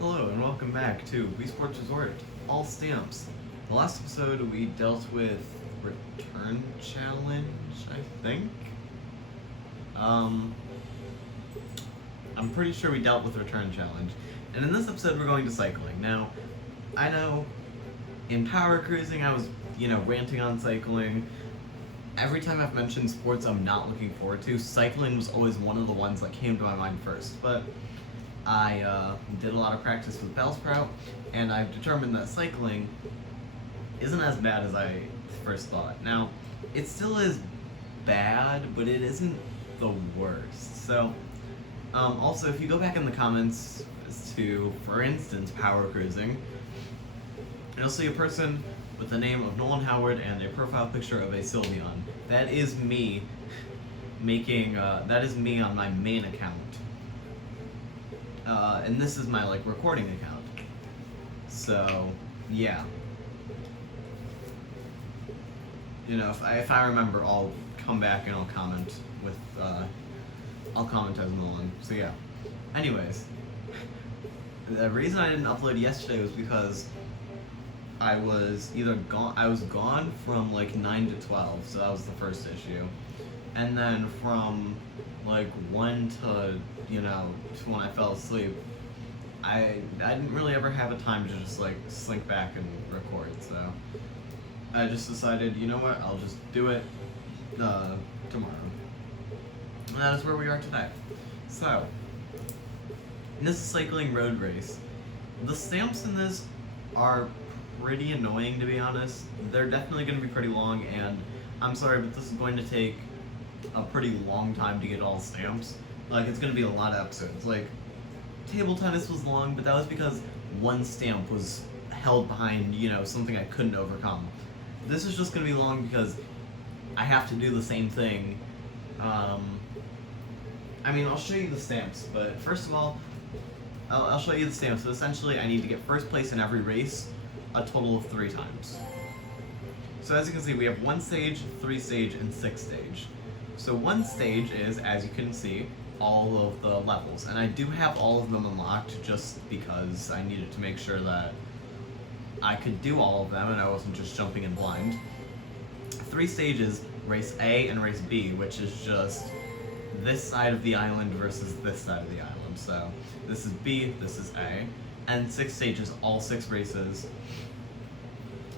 Hello and welcome back to Wii Sports Resort, all stamps. The last episode we dealt with Return Challenge, I think? I'm pretty sure we dealt with Return Challenge. And in this episode we're going to cycling. Now, I know in Power Cruising I was, ranting on cycling. Every time I've mentioned sports I'm not looking forward to, cycling was always one of the ones that came to my mind first. But I did a lot of practice with Bellsprout, and I've determined that cycling isn't as bad as I first thought. Now, it still is bad, but it isn't the worst. So, also, if you go back in the comments to, for instance, Power Cruising, you'll see a person with the name of Nolan Howard and a profile picture of a Sylveon. That is me that is me on my main account. And this is my, recording account. So, yeah. If I remember, I'll come back and I'll comment with, I'll comment as Nolan. So, yeah. Anyways, the reason I didn't upload yesterday was because I was gone from, 9 to 12, so that was the first issue. And then from, 1 to, to when I fell asleep, I didn't really ever have a time to just, slink back and record, so I just decided, you know what, I'll just do it, tomorrow. And that is where we are today. So, this is Cycling Road Race. The stamps in this are pretty annoying, to be honest. They're definitely going to be pretty long, and I'm sorry, but this is going to take a pretty long time to get all stamps. It's going to be a lot of episodes. Table tennis was long, but that was because one stamp was held behind, something I couldn't overcome. This is just going to be long because I have to do the same thing. I'll show you the stamps, but first of all, I'll show you the stamps. So essentially, I need to get first place in every race a total of 3 times. So as you can see, we have 1 stage, 3 stage, and 6 stage. So 1 stage is, as you can see, all of the levels. And I do have all of them unlocked just because I needed to make sure that I could do all of them and I wasn't just jumping in blind. 3 stages, race A and race B, which is just this side of the island versus this side of the island. So this is B, this is A. And 6 stages, all 6 races.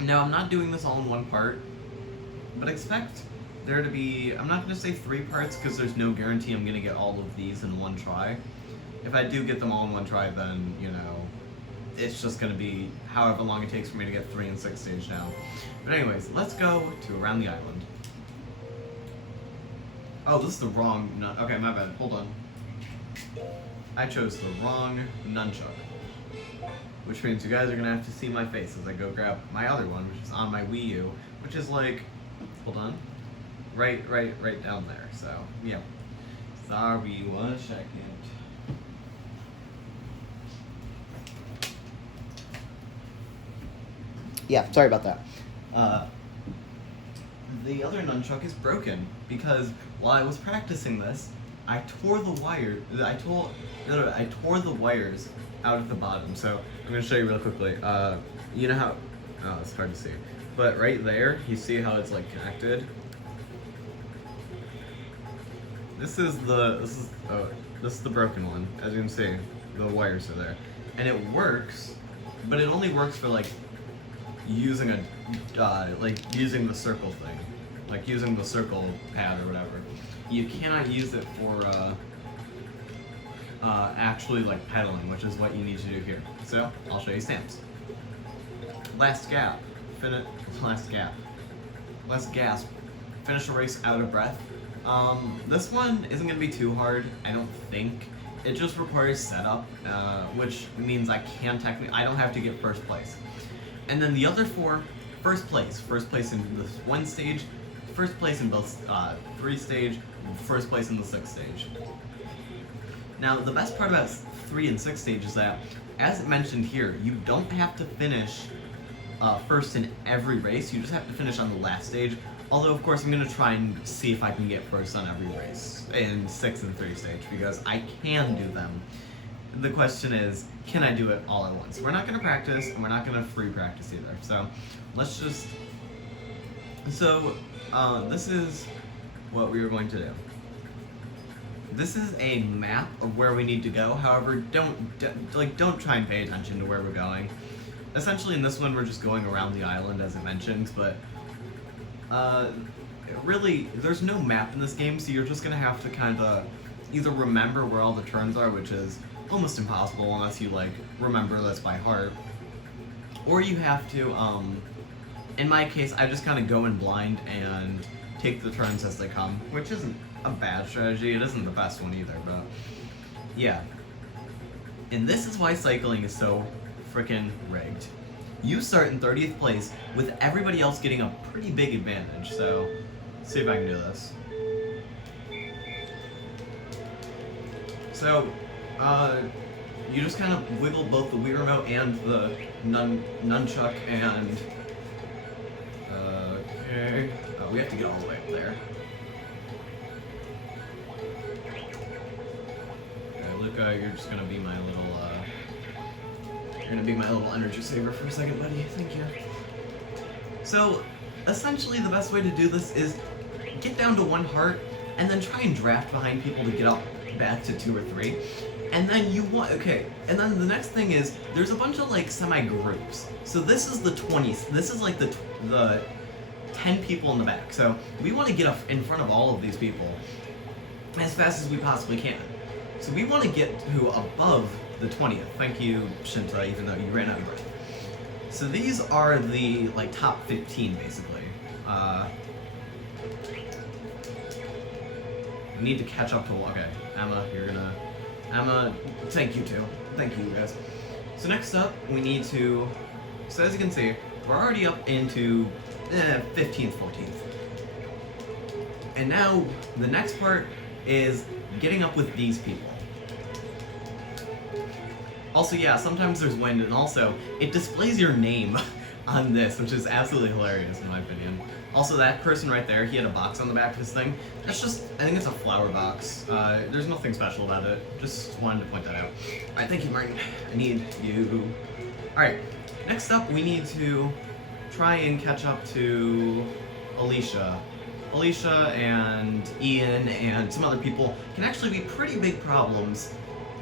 Now, I'm not doing this all in one part, but expect there to be, I'm not going to say 3 parts because there's no guarantee I'm going to get all of these in one try. If I do get them all in one try, then, it's just going to be however long it takes for me to get 3 and 6 stage down. But anyways, let's go to Around the Island. Oh, this is the wrong, okay, my bad, hold on. I chose the wrong nunchuck. Which means you guys are going to have to see my face as I go grab my other one, which is on my Wii U, which is hold on, right down there, so, yeah. Sorry, 1 second. Yeah, sorry about that. The other nunchuck is broken, because while I was practicing this, I tore the wires out at the bottom. So I'm going to show you real quickly. You know how, oh, it's hard to see, but right there, you see how it's connected? This is the broken one. As you can see, the wires are there. And it works, but it only works for using using the circle thing. Using the circle pad or whatever. You cannot use it for actually pedaling, which is what you need to do here. So I'll show you stamps. Last Gasp. Finish a race out of breath. This one isn't gonna be too hard, I don't think. It just requires setup, which means I don't have to get first place. And then the other 4, first place in this 1 stage, first place in both 3 stage, first place in the 6 stage. Now, the best part about 3 and 6 stage is that, as it mentioned here, you don't have to finish first in every race, you just have to finish on the last stage. Although, of course, I'm going to try and see if I can get first on every race in 6 and 3 stage, because I can do them. the question is, can I do it all at once? We're not going to practice, and we're not going to free practice either. So let's just... So this is what we are going to do. This is a map of where we need to go. However, don't try and pay attention to where we're going. Essentially, in this one, we're just going around the island, as I mentioned, but really, there's no map in this game, so you're just gonna have to kind of either remember where all the turns are, which is almost impossible unless you like remember this by heart, or you have to. In my case, I just kind of go in blind and take the turns as they come, which isn't a bad strategy. It isn't the best one either, but yeah. And this is why cycling is so freaking rigged. You start in 30th place with everybody else getting a pretty big advantage, so let's see if I can do this. So, you just kind of wiggle both the Wii Remote and the nunchuck and... okay... we have to get all the way up there. Okay, Luca, you're just gonna be my little, You're gonna be my little energy saver for a second, buddy. Thank you. So, essentially the best way to do this is get down to 1 heart, and then try and draft behind people to get up back to 2 or 3. And then you want, okay, and then the next thing is, there's a bunch of like semi-groups. So this is the 20s, this is like the 10 people in the back. So we want to get up in front of all of these people as fast as we possibly can. So we want to get to above the 20th. Thank you, Shinta, even though you ran out of breath. So these are the like top 15 basically. We need to catch up to, okay, Emma, Emma, thank you too. Thank you guys. So next up, we need to, so as you can see, we're already up into 15th, 14th. And now, the next part is getting up with these people. Also, yeah, sometimes there's wind, and also, it displays your name on this, which is absolutely hilarious in my opinion. Also, that person right there, he had a box on the back of his thing. That's just, I think it's a flower box. There's nothing special about it. Just wanted to point that out. Alright, thank you, Martin. I need you. Alright, next up, we need to try and catch up to Alicia. Alicia and Ian and some other people can actually be pretty big problems,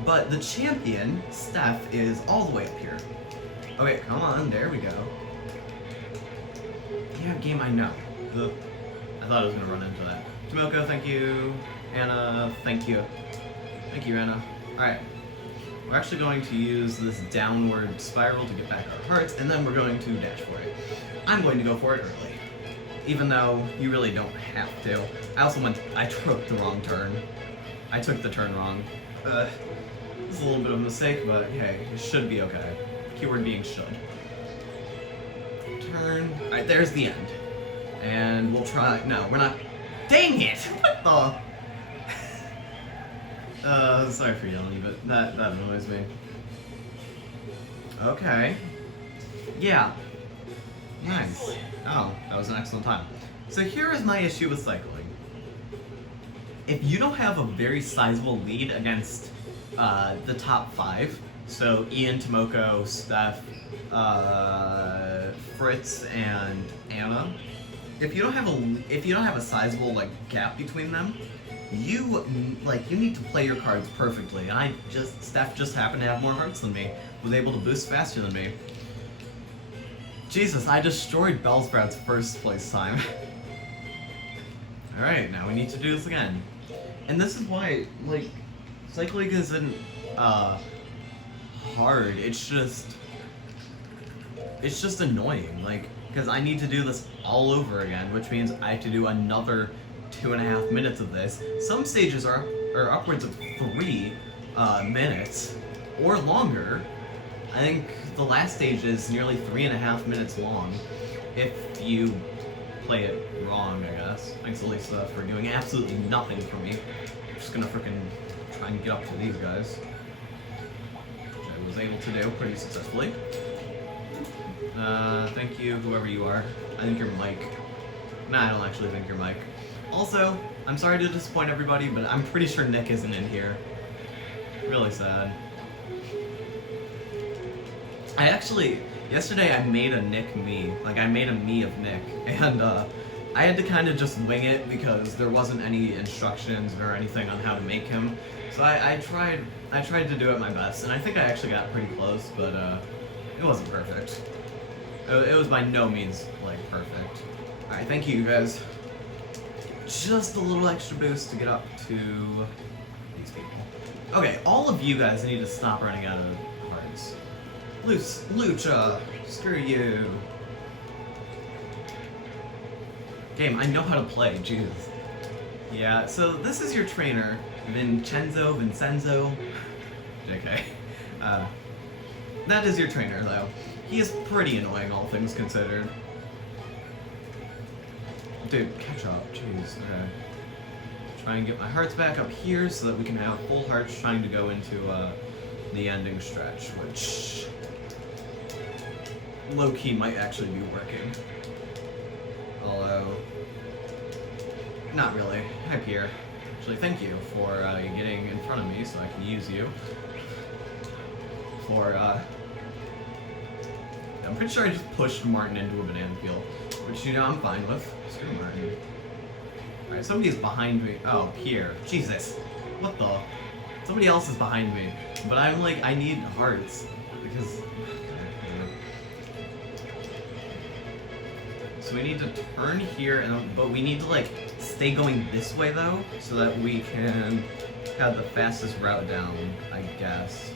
but the champion, Steph, is all the way up here. Okay, come on, there we go. Yeah, game, I know. I thought I was gonna run into that. Tomoko, thank you. Anna, thank you. Thank you, Anna. Alright. We're actually going to use this downward spiral to get back our hearts, and then we're going to dash for it. I'm going to go for it early. Even though you really don't have to. I took the wrong turn. I took the turn wrong. This is a little bit of a mistake, but hey, it should be okay. Keyword being should. Turn. Alright, there's the end. And we'll try. No, we're not. Dang it! What the? Sorry for yelling, but that annoys me. Okay. Yeah. Nice. Oh, that was an excellent time. So here is my issue with cycling. If you don't have a very sizable lead against the top 5, so Ian, Tomoko, Steph, Fritz, and Anna, if you don't have a sizable like gap between them, you need to play your cards perfectly. And Steph just happened to have more hearts than me, was able to boost faster than me. Jesus, I destroyed Bellsprout's first place time. Alright, now we need to do this again. And this is why, like, cycling isn't, hard. It's just annoying, like, because I need to do this all over again, which means I have to do another 2.5 minutes of this. Some stages are upwards of 3 minutes, or longer. I think the last stage is nearly 3.5 minutes long, if you play it wrong, I guess. Thanks, Elisa, for doing absolutely nothing for me. I'm just gonna frickin' try and get up to these guys, which I was able to do pretty successfully. Thank you, whoever you are. I think you're Mike. Nah, I don't actually think you're Mike. Also, I'm sorry to disappoint everybody, but I'm pretty sure Nick isn't in here. Really sad. Yesterday I made a Nick me. Like, I made a me of Nick. And, I had to kind of just wing it because there wasn't any instructions or anything on how to make him. So I tried to do it my best, and I think I actually got pretty close, but, it wasn't perfect. It was by no means, like, perfect. Alright, thank you guys. Just a little extra boost to get up to these people. Okay, all of you guys need to stop running out of hearts. Lucha, screw you. Game, I know how to play, jeez. Yeah, so this is your trainer, Vincenzo. JK. That is your trainer, though. He is pretty annoying, all things considered. Dude, catch up, jeez, okay. Try and get my hearts back up here so that we can have full hearts trying to go into, the ending stretch, which low-key might actually be working. Although, not really. Hi, Pierre. Actually, thank you for getting in front of me so I can use you. I'm pretty sure I just pushed Martin into a banana peel, which, you know, I'm fine with. Screw Martin. Alright, somebody's behind me. Oh, Pierre. Jesus. What the? Somebody else is behind me. But I'm like, I need hearts. Because... So we need to turn here, but we need to, like, stay going this way, though, so that we can have the fastest route down, I guess.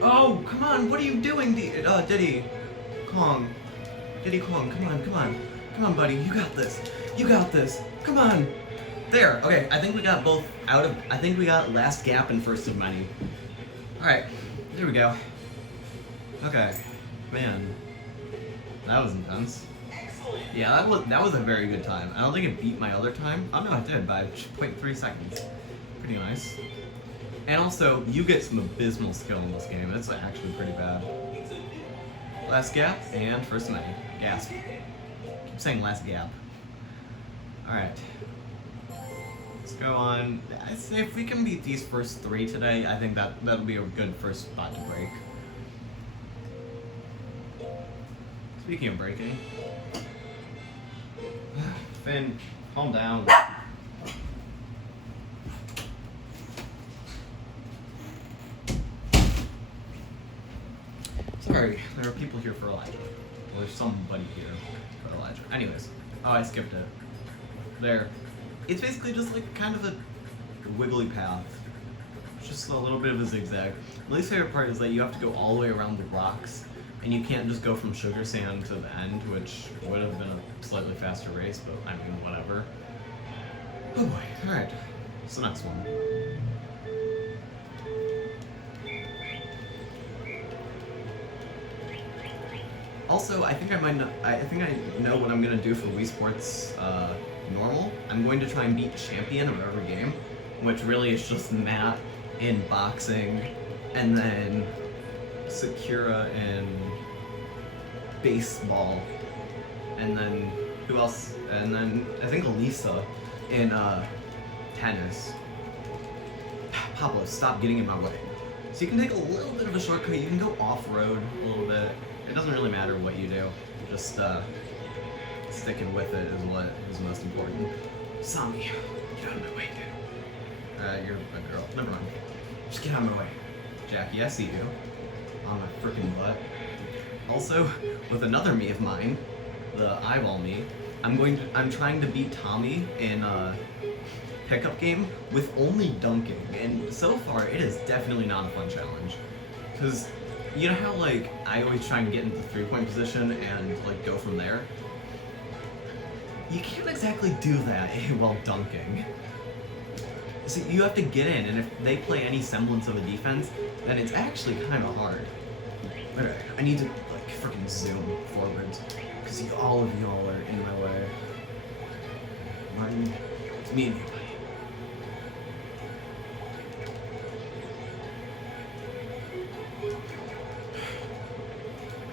Oh, come on, what are you doing, Diddy Kong? Diddy Kong, come on. Come on, buddy, you got this. Come on. There, okay, I think we got both I think we got last gap and first of many. Alright, there we go. Okay, man. That was intense. Yeah, that was a very good time. I don't think it beat my other time. Oh no, it did by 0.3 seconds. Pretty nice. And also, you get some abysmal skill in this game. It's actually pretty bad. Last gap and first many. Gasp. Keep saying last gap. Alright. Let's go on. I'd say if we can beat these first 3 today, I think that'll be a good first spot to break. Speaking of breaking, Finn, calm down. Sorry, there are people here for Elijah. Well, there's somebody here for Elijah. Anyways, oh, I skipped it. There. It's basically just like kind of a wiggly path. Just a little bit of a zigzag. My least favorite part is that you have to go all the way around the rocks. And you can't just go from Sugar Sand to the end, which would have been a slightly faster race, but I mean, whatever. Oh boy, alright. What's the next one? Also, I think I know what I'm gonna do for Wii Sports Normal. I'm going to try and beat Champion of every game, which really is just Matt in boxing, and then Sakura in baseball, and then who else? And then I think Elisa in tennis. Pablo, stop getting in my way. So you can take a little bit of a shortcut. You can go off-road a little bit. It doesn't really matter what you do. Just sticking with it is what is most important. Sami, get out of my way, dude. You're a girl. Never mind. Just get out of my way. Jackie, I see you. On my freaking butt. Also, with another me of mine, the eyeball me, I'm trying to beat Tommy in a pickup game with only dunking, and so far it is definitely not a fun challenge. Cause you know how like I always try and get into the 3-point position and like go from there? You can't exactly do that while dunking. See, you have to get in, and if they play any semblance of a defense, then it's actually kind of hard. Okay, I need to like freaking zoom forwards because all of y'all are in my way. Martin, it's me and you, buddy.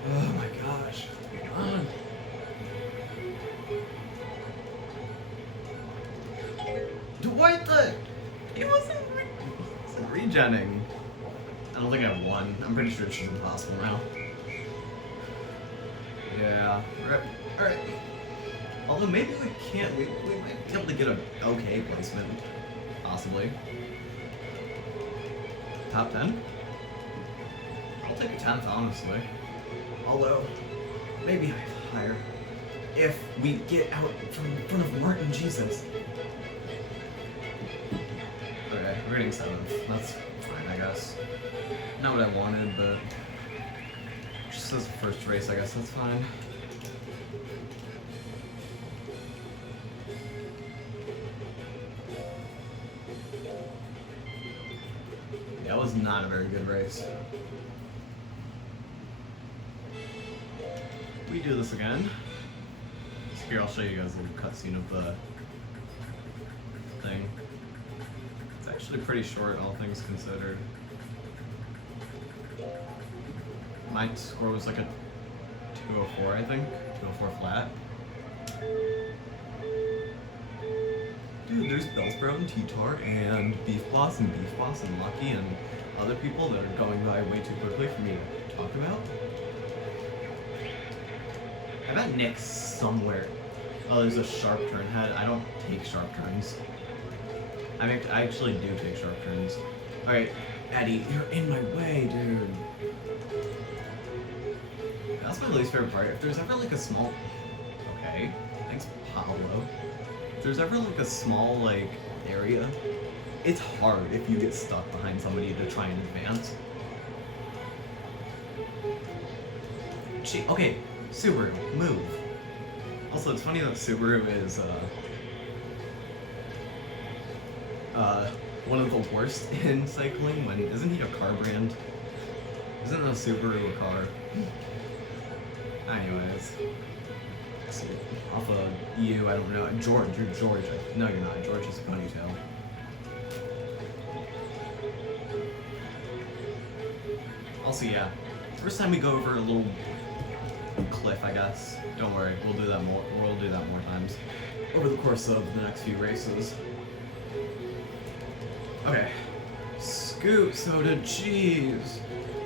Oh my gosh, come on. What the? He wasn't regenning. I don't think I won. I'm pretty sure it's just impossible now. Yeah. Alright. Although maybe we can't. We might be able to get an okay placement. Possibly. Top 10? I'll take a 10th, honestly. Although, maybe higher. If we get out from in front of Martin, Jesus. Okay, we're getting 7th. That's fine, I guess. Not what I wanted, but just as a first race, I guess that's fine. That was not a very good race. We do this again. Here, I'll show you guys a little cutscene of the thing. It's actually pretty short, all things considered. My score was like a 204, I think. 204 flat. Dude, there's Bellsprout and T-Tar and Beef Boss and Lucky and other people that are going by way too quickly for me to talk about. I bet Nick's somewhere. Oh, there's a sharp turn head. I don't take sharp turns. I mean, I actually do take sharp turns. Alright, Eddie, you're in my way, dude. That's my least favorite part. If there's ever like a small... Okay, thanks, Pablo. If there's ever like a small, like, area, it's hard if you get stuck behind somebody to try and advance. Gee, okay, Subaru, move. Also, it's funny that Subaru is, one of the worst in cycling when, isn't he a car brand? Isn't a Subaru a car? Anyways. So, off of you, I don't know. George, you're George. No, you're not. George is a ponytail. Also, yeah. First time we go over a little cliff, I guess. Don't worry, we'll do that more. We'll do that more times over the course of the next few races. Okay. Scoot, Soda, jeez.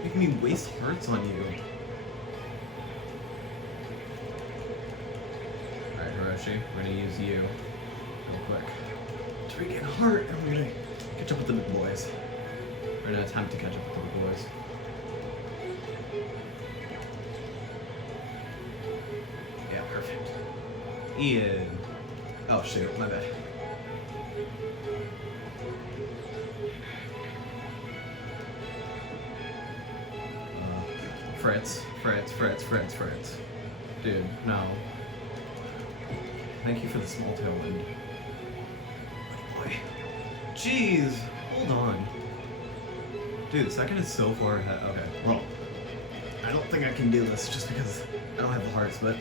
Making me waste hearts on you. Alright, Hiroshi, we're gonna use you real quick to regain a heart, and we're gonna catch up with the big boys. We're gonna attempt to catch up with the big boys. Yeah, perfect. Ian. Oh shoot, my bad. Fritz. Dude, no. Thank you for the small tailwind. Boy. Jeez, hold on. Dude, second is so far ahead. Okay, well, I don't think I can do this just because I don't have the hearts, but...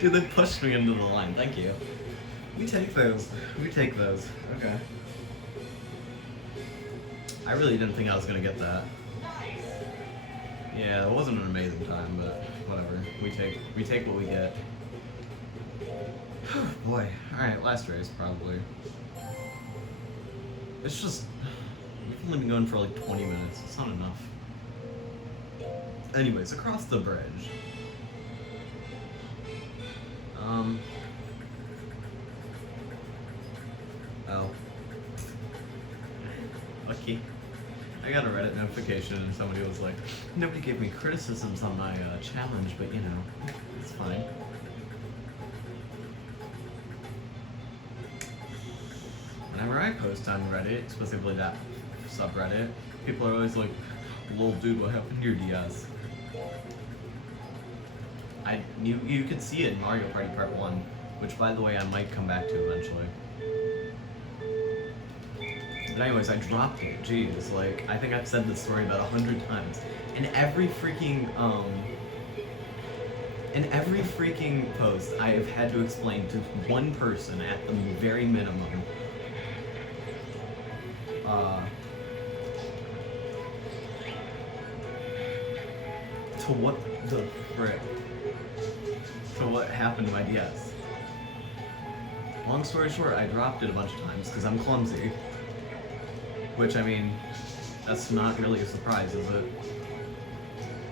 Dude, they pushed me into the line. Thank you. We take those. Okay. I really didn't think I was gonna get that. Yeah, it wasn't an amazing time, but whatever. We take what we get. Boy. Alright, last race probably. It's just we've only been going for like 20 minutes. It's not enough. Anyways, across the bridge. Oh. Lucky. I got a Reddit notification and somebody was like, nobody gave me criticisms on my challenge, but you know, it's fine. Whenever I post on Reddit, specifically that subreddit, people are always like, lol dude, what happened to your DS? You could see it in Mario Party Part 1, which by the way I might come back to eventually. But anyways, I dropped it. Jeez, like, I think I've said this story about 100 times. In every freaking post, I have had to explain to one person at the very minimum, to what the frick, to what happened to my DS. Long story short, I dropped it a bunch of times because I'm clumsy. Which, I mean, that's not really a surprise, is it?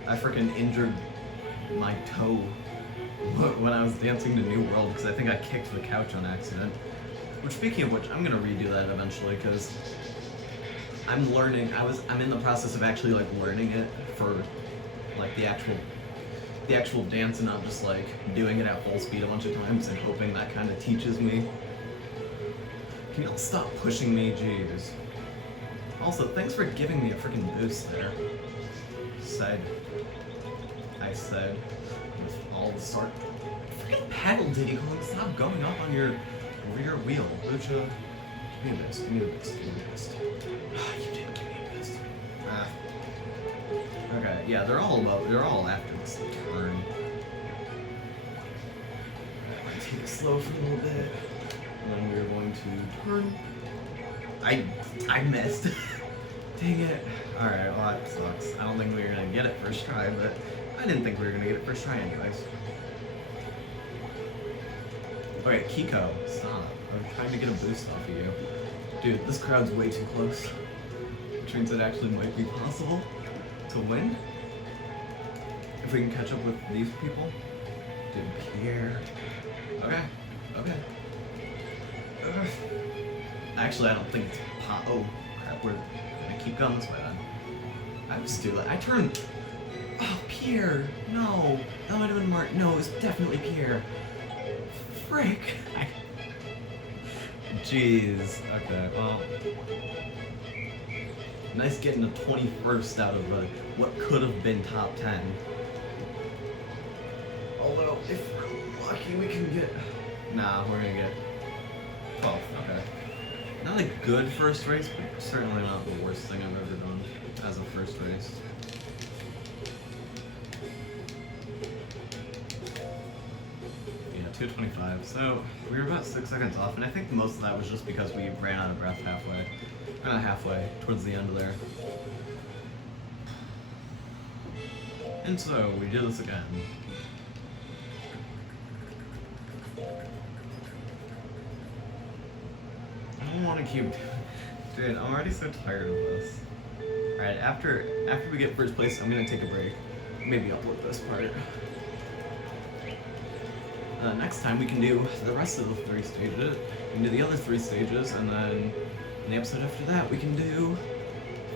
I freaking injured my toe when I was dancing to New World because I think I kicked the couch on accident. Which, speaking of which, I'm gonna redo that eventually because I'm learning. I'm in the process of actually like learning it for like the actual dance and not just like doing it at full speed a bunch of times and hoping that kind of teaches me. Can you all stop pushing me? Jeez. Also, thanks for giving me a freaking boost there. I said, with all the start. Freaking paddle Diddy Kong, stop going up on your rear wheel. Lucha, give me a boost, give me a boost, give me a boost. You didn't give me a boost. Okay, yeah, they're all after this turn. I'm gonna take it slow for a little bit. And then we're going to turn. I missed. Dang it. Alright, well that sucks. I don't think we were gonna get it first try, but I didn't think we were gonna get it first try anyways. Okay, Kiko, stop. I'm trying to get a boost off of you. Dude, this crowd's way too close. Which means it actually might be possible to win. If we can catch up with these people. Dude, Pierre. Okay, okay. Actually, I don't think it's oh crap, we're gonna keep going this way then. I was stupid. I turned. Oh, Pierre! No! That might have been Mark. No, it was definitely Pierre. Frick! Jeez. Okay, well. Nice getting the 21st out of what could have been top 10. Although, if we're lucky, we can get. Nah, we're gonna get 12th. Okay. Not a good first race, but certainly not the worst thing I've ever done as a first race. Yeah, 2:25. So we were about 6 seconds off, and I think most of that was just because we ran out of breath halfway. Or not halfway, towards the end of there. And so we do this again. I don't want to keep. Dude, I'm already so tired of this. Alright, after we get first place, I'm gonna take a break. Maybe upload this part. Next time we can do the rest of the 3 stages. We can do the other 3 stages, and then in the episode after that, we can do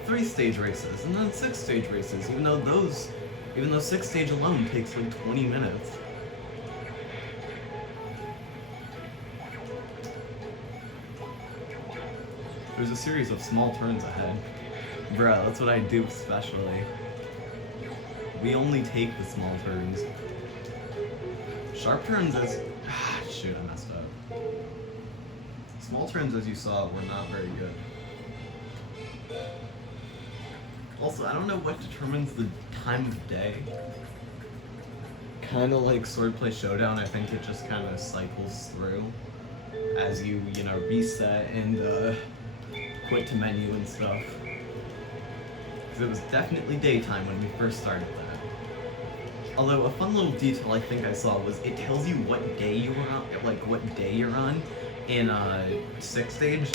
3 stage races, and then 6 stage races. Even though 6 stage alone takes like 20 minutes. There's a series of small turns ahead. Bruh, that's what I do especially. We only take the small turns. Sharp turns is... shoot, I messed up. Small turns, as you saw, were not very good. Also, I don't know what determines the time of day. Kinda like Swordplay Showdown, I think it just kinda cycles through as you reset and quit to menu and stuff. Because it was definitely daytime when we first started that. Although a fun little detail I think I saw was it tells you what day you were on, like what day you're on in 6th stage,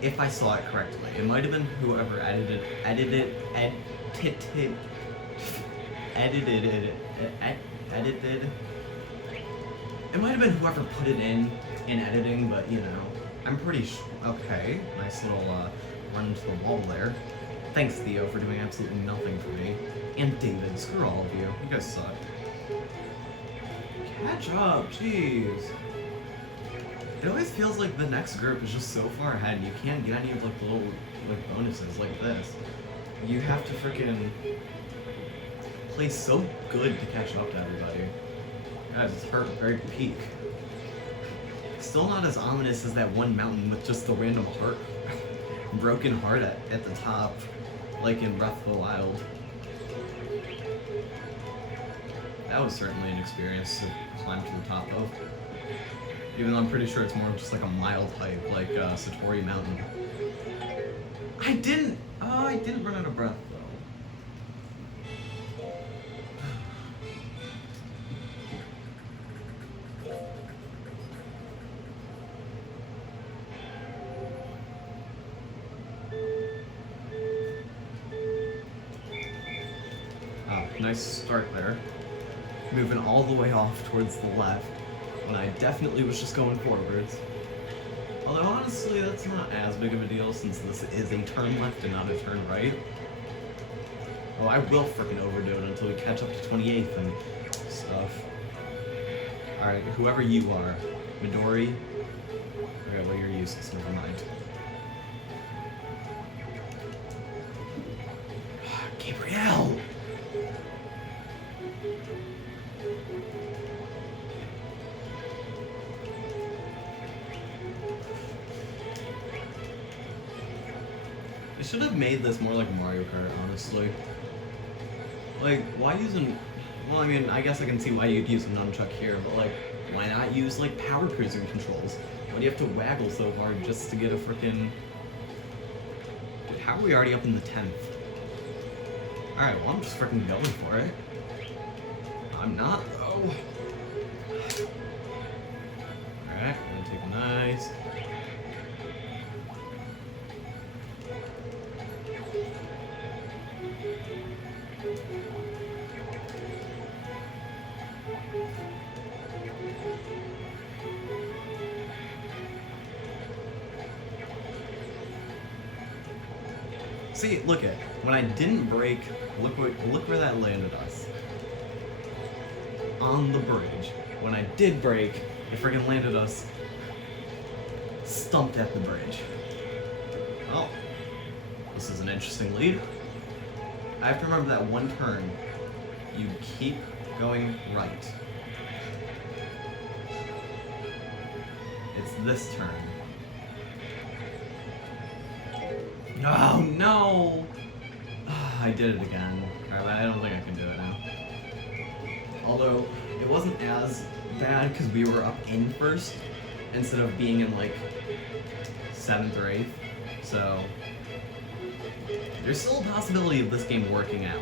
if I saw it correctly. It might have been whoever edited it. It might have been whoever put it in editing, but I'm pretty sure. Okay, nice little run into the wall there. Thanks, Theo, for doing absolutely nothing for me. And David, screw all of you. You guys suck. Catch up, jeez. It always feels like the next group is just so far ahead. You can't get any of like the little bonuses like this. You have to freaking play so good to catch up to everybody. Guys, it's very peak. Still not as ominous as that one mountain with just the random heart, broken heart at the top, like in Breath of the Wild. That was certainly an experience to climb to the top of. Even though I'm pretty sure it's more just like a mild hike, like Satori Mountain. I didn't run out of breath though. Nice start there. Moving all the way off towards the left, when I definitely was just going forwards. Although honestly, that's not as big of a deal since this is a turn left and not a turn right. Oh, I will frickin' overdo it until we catch up to 28th and stuff. Alright, whoever you are. Midori? Okay, well, you're useless, never mind. Gabrielle! They should have made this more like Mario Kart, honestly. Like, why use an... Well, I mean, I guess I can see why you'd use a nunchuck here, but like, why not use like power cruising controls? Why do you have to waggle so hard just to get a frickin'... Dude, how are we already up in the 10th? Alright, well, I'm just frickin' going for it. I'm not, though. Alright, gonna take a nice... See, look at when I didn't brake. Look where that landed us. On the bridge. When I did brake, it friggin' landed us stumped at the bridge. Well, this is an interesting lead. I have to remember that one turn. You keep going right. It's this turn. Oh no! I did it again. Alright, I don't think I can do it now. Although, it wasn't as bad because we were up in first instead of being in like 7th or 8th. So, there's still a possibility of this game working out.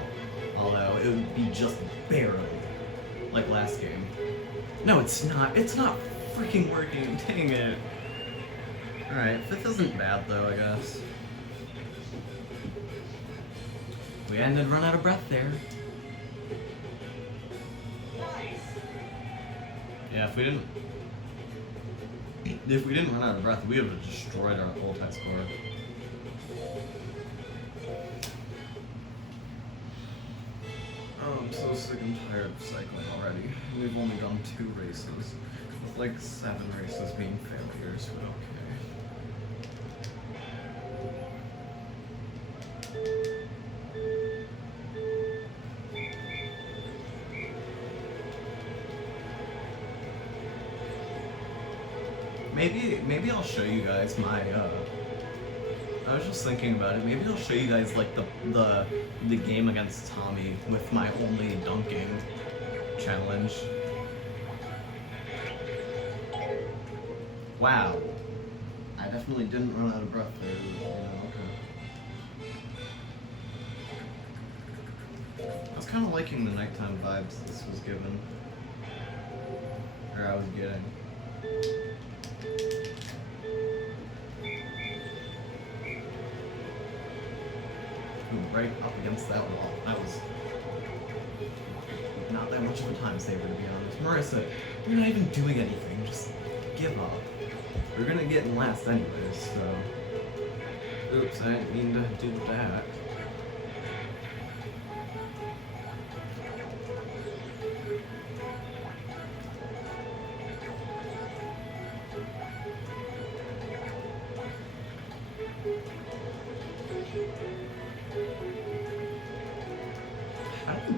Although, it would be just barely. Like last game. No, it's not. It's not freaking working. Dang it. Alright, 5th isn't bad though, I guess. We ended run out of breath there. Yeah, if we didn't run out of breath, we would have destroyed our old high score. Oh, I'm so sick and tired of cycling already. We've only done 2 races, with like 7 races being failures, but okay. Maybe I'll show you guys my, I was just thinking about it, maybe I'll show you guys, like, the game against Tommy with my only dunking challenge. Wow. I definitely didn't run out of breath there, okay. I was kind of liking the nighttime vibes this was given. Or I was getting. Right up against that wall. That was not that much of a time saver, to be honest. Marissa, you're not even doing anything. Just give up. We're gonna get in last anyways, so... Oops, I didn't mean to do that.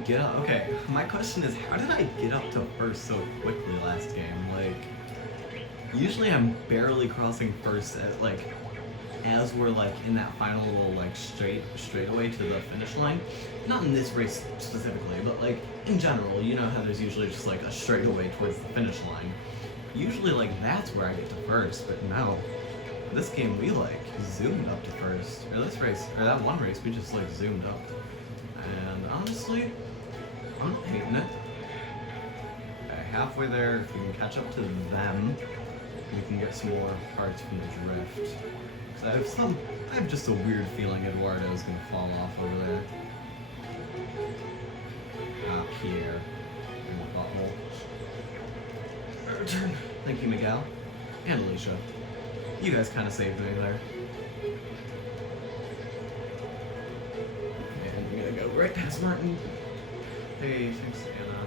Get up. Okay, my question is, how did I get up to first so quickly last game? Like, usually I'm barely crossing first at, like, as we're like in that final little like straightaway to the finish line. Not in this race specifically, but like in general, you know how there's usually just like a straightaway towards the finish line. Usually like that's where I get to first, but no. This game we like zoomed up to first. Or this race, or that one race, we just like zoomed up. And honestly, I'm not hating it. Okay, halfway there, if we can catch up to them, we can get some more parts from the drift. So I have just a weird feeling Eduardo's gonna fall off over there. return. Thank you, Miguel. And Alicia. You guys kind of saved me there. And I'm gonna go right past Martin. Hey, thanks, Anna.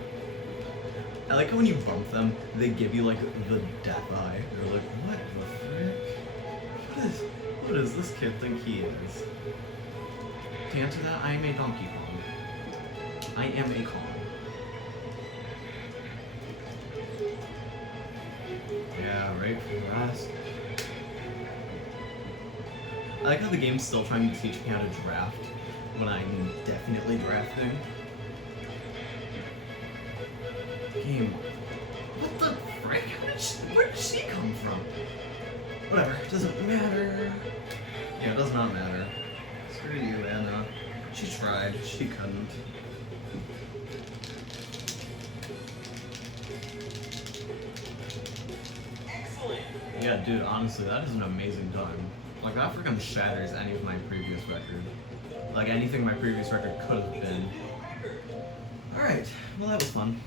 I like how when you bump them, they give you like the death eye. They're like, what the frick? What does this kid think he is? To answer that, I am a Donkey Kong. I am a Kong. Yeah, right, Gasp. I like how the game's still trying to teach me how to draft when I'm definitely drafting. Game. What the frick? Where did she come from? Whatever, it doesn't matter. Yeah, it does not matter. Screw you, Anna. She tried, she couldn't. Excellent. Yeah, dude, honestly, that is an amazing time. Like, that freaking shatters any of my previous record. Like, anything my previous record could have been. Alright, well, that was fun.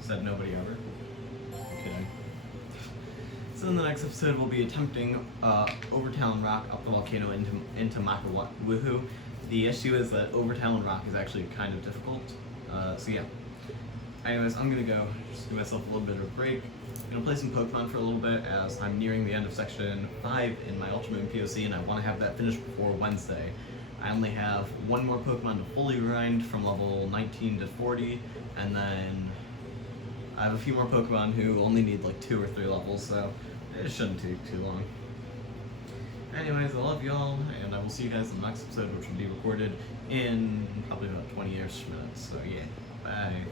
Said nobody ever. Kidding. So in the next episode, we'll be attempting over Talon Rock up the volcano into Makawahu. The issue is that over Talon Rock is actually kind of difficult. So yeah. Anyways, I'm gonna go just give myself a little bit of a break. I'm gonna play some Pokemon for a little bit as I'm nearing the end of section 5 in my Ultra Moon POC, and I want to have that finished before Wednesday. I only have one more Pokemon to fully grind from level 19 to 40, and then I have a few more Pokemon who only need like 2 or 3 levels, so it shouldn't take too long. Anyways, I love y'all, and I will see you guys in the next episode, which will be recorded in probably about 20-ish minutes, so yeah, bye.